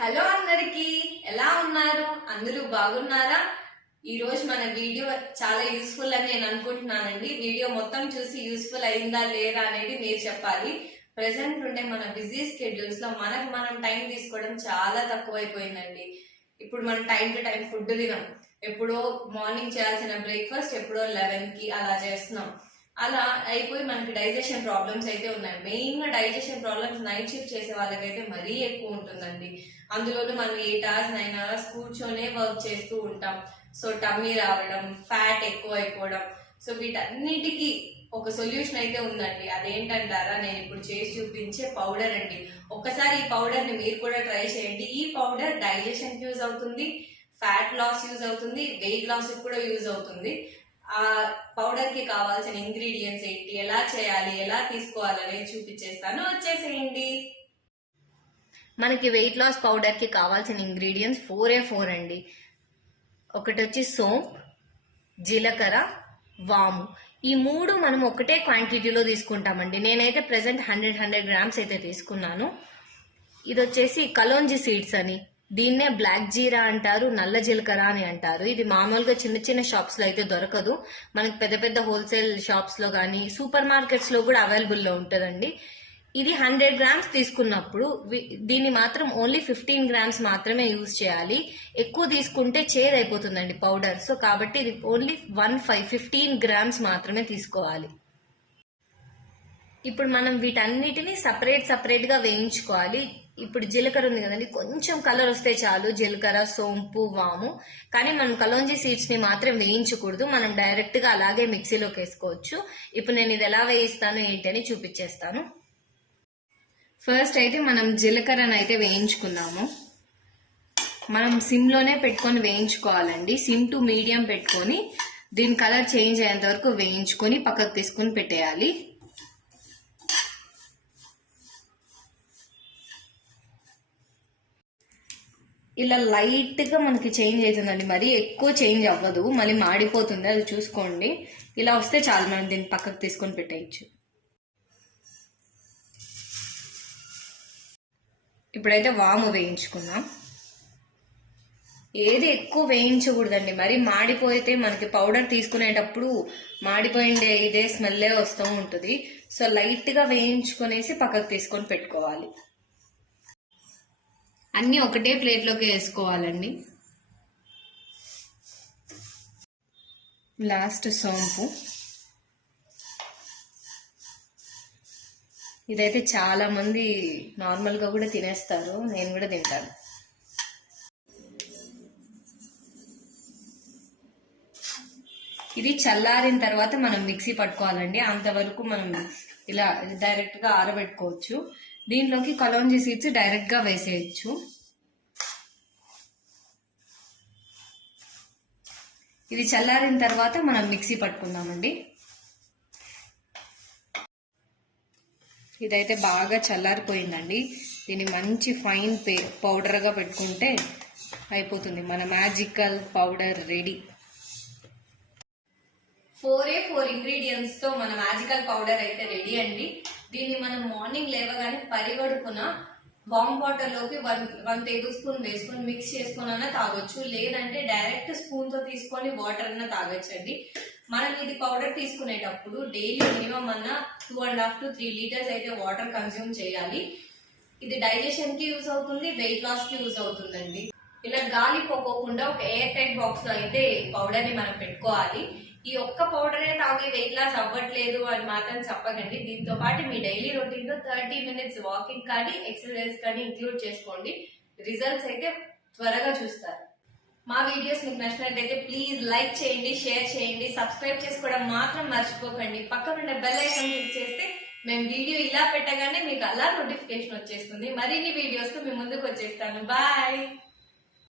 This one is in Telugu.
హలో అందరికి ఎలా ఉన్నారు? అందరూ బాగున్నారా? ఈ రోజు మన వీడియో చాలా యూస్ఫుల్ అని నేను అనుకుంటున్నానండి. వీడియో మొత్తం చూసి యూస్ఫుల్ అయిందా లేదా అనేది మీరు చెప్పాలి. ప్రెసెంట్ ఉండే మన బిజీ స్కెడ్యూల్స్ లో మనం టైం తీసుకోవడం చాలా తక్కువైపోయిందండి. ఇప్పుడు మనం టైం టు టైం ఫుడ్ తినం. ఎప్పుడో మార్నింగ్ చేయాల్సిన బ్రేక్ఫాస్ట్ ఎప్పుడో 11 కి అలా చేస్తున్నాం. అలా అయిపోయి మనకి డైజెషన్ ప్రాబ్లమ్స్ అయితే ఉన్నాయి. మెయిన్ గా డైజెషన్ ప్రాబ్లమ్స్ నైట్ షిఫ్ట్ చేసే వాళ్ళకైతే మరీ ఎక్కువ ఉంటుందండి. అందులోనూ మనం 8 hours 9 hours కూర్చొనే వర్క్ చేస్తూ ఉంటాం. సో టమ్మీ రావడం, ఫ్యాట్ ఎక్కువ అయిపోవడం. సో వీటన్నిటికీ ఒక సొల్యూషన్ అయితే ఉందండి. అదేంటంటారా? నేను ఇప్పుడు చేసి చూపించే పౌడర్ అండి. ఒక్కసారి ఈ పౌడర్ ని మీరు కూడా ట్రై చేయండి. ఈ పౌడర్ డైజెషన్ యూజ్ అవుతుంది, ఫ్యాట్ లాస్ యూజ్ అవుతుంది, వెయిట్ లాస్ కూడా యూజ్ అవుతుంది. ఆ పౌడర్ కి కావాల్సిన ఇంగ్రీడియంట్స్ ఏంటి, ఎలా చేయాలి, ఎలా తీసుకోవాలనేది చూపించేస్తాను. వచ్చేసేయండి. మనకి వెయిట్ లాస్ పౌడర్ కి కావాల్సిన ఇంగ్రీడియంట్స్ 4 అండి. ఒకటి వచ్చి సోంప్, జీలకర్ర, వాము. ఈ మూడు మనం ఒకటే క్వాంటిటీలో తీసుకుంటామండి. నేనైతే ప్రెసెంట్ 100 grams అయితే తీసుకున్నాను. ఇది వచ్చేసి కలోంజీ సీడ్స్ అని, దీన్నే బ్లాక్ జీరా అంటారు, నల్ల జీలకర్ర అని అంటారు. ఇది మామూలుగా చిన్న చిన్న షాప్స్ లో అయితే దొరకదు. మనకి పెద్ద పెద్ద హోల్సేల్ షాప్స్ లో కానీ సూపర్ మార్కెట్స్ లో కూడా అవైలబుల్ లో ఉంటుందండి. ఇది 100 grams తీసుకున్నప్పుడు దీన్ని మాత్రం ఓన్లీ 15 grams మాత్రమే యూజ్ చేయాలి. ఎక్కువ తీసుకుంటే చేదు అయిపోతుందండి పౌడర్. సో కాబట్టి ఇది ఓన్లీ 15 grams మాత్రమే తీసుకోవాలి. ఇప్పుడు మనం వీటన్నిటిని సపరేట్ గా వేయించుకోవాలి. ఇప్పుడు జీలకర్ర ఉంది కదండి, కొంచెం కలర్ వస్తే చాలు. జీలకర్ర, సోంపు, వాము. కానీ మనం కలోంజీ సీడ్స్ ని మాత్రం వేయించకూడదు. మనం డైరెక్ట్ గా అలాగే మిక్సీలోకి వేసుకోవచ్చు. ఇప్పుడు నేను ఇది ఎలా వేయిస్తాను ఏంటి అని చూపించేస్తాను. ఫస్ట్ అయితే మనం జీలకర్రను అయితే వేయించుకుందాము. మనం సిమ్ లోనే పెట్టుకొని వేయించుకోవాలండి. సిమ్ టు మీడియం పెట్టుకొని దీని కలర్ చేంజ్ అయ్యేంత వరకు వేయించుకొని పక్కకు తీసుకుని పెట్టేయాలి. ఇలా లైట్ గా మనకి చేంజ్ అవుతుందండి, మరీ ఎక్కువ చేంజ్ అవ్వదు, మళ్ళీ మాడిపోతుంది, అది చూసుకోండి. ఇలా వస్తే చాలు, మనం దీన్ని పక్కకు తీసుకొని పెట్టేయచ్చు. ఇప్పుడైతే వాము వేయించుకుందాం. ఏది ఎక్కువ వేయించకూడదండి, మరి మాడిపోయితే మనకి పౌడర్ తీసుకునేటప్పుడు మాడిపోయిండే ఇదే స్మెల్లే వస్తూ ఉంటుంది. సో లైట్ గా వేయించుకునేసి పక్కకు తీసుకొని పెట్టుకోవాలి. అన్ని ఒకటే ప్లేట్లోకి వేసుకోవాలండి. లాస్ట్ సోంపు. ఇదైతే చాలా మంది నార్మల్ గా కూడా తినేస్తారు, నేను కూడా తింటాను. ఇది చల్లారిన తర్వాత మనం మిక్సీ పట్టుకోవాలండి. అంతవరకు మనం ఇలా డైరెక్ట్ గా ఆరబెట్టుకోవచ్చు. దీనిలోకి కలోంజీ సీడ్స్ డైరెక్ట్ గా వేసేయచ్చు. ఇది చల్లారిన తర్వాత మనం మిక్సీ పట్టుకుందామండి. ఇదైతే బాగా చల్లారిపోయిందండి. దీన్ని మంచి ఫైన్ పౌడర్ గా పెట్టుకుంటే అయిపోతుంది. మన మ్యాజికల్ పౌడర్ రెడీ. 4 ఇంగ్రీడియంట్స్ తో మన మ్యాజికల్ పౌడర్ అయితే రెడీ అండి. దీన్ని మనం మార్నింగ్ లేవగానే పరిగడుకున్న వామ్ వాటర్ లోకి 1 tablespoon వేసుకొని మిక్స్ చేసుకుని అన్నా తాగొచ్చు, లేదంటే డైరెక్ట్ స్పూన్ తో తీసుకొని వాటర్ అన్నా తాగొచ్చండి. మనం ఇది పౌడర్ తీసుకునేటప్పుడు డైలీ మినిమం అన్న 2.5 to 3 liters అయితే వాటర్ కన్స్యూమ్ చేయాలి. ఇది డైజెషన్ కి యూజ్ అవుతుంది, వెయిట్ లాస్ కి యూజ్ అవుతుందండి. ఇలా గాలి పోకోకుండా ఒక ఎయిర్ టైట్ బాక్స్ లో అయితే పౌడర్ ని మనం పెట్టుకోవాలి. ఈ ఒక్క పౌడరే తాగి వెయిట్ లాస్ అవ్వట్లేదు అని మాత్రం చెప్పకండి. దీంతో పాటు మీ డైలీ రొటీన్ లో 30 minutes వాకింగ్ కానీ ఎక్సర్సైజ్ కానీ ఇంక్లూడ్ చేసుకోండి. రిజల్ట్స్ అయితే త్వరగా చూస్తారు. మా వీడియోస్ మీకు నచ్చినట్లయితే ప్లీజ్ లైక్ చేయండి, షేర్ చేయండి, సబ్స్క్రైబ్ చేసుకోవడం మాత్రం మర్చిపోకండి. పక్కనున్న బెల్ ఐకాన్ క్లిక్ చేస్తే మేము వీడియో ఇలా పెట్టగానే మీకు అలా నోటిఫికేషన్ వచ్చేస్తుంది. మరిన్ని వీడియోస్ తో మీ ముందుకు వచ్చేస్తాను. బాయ్.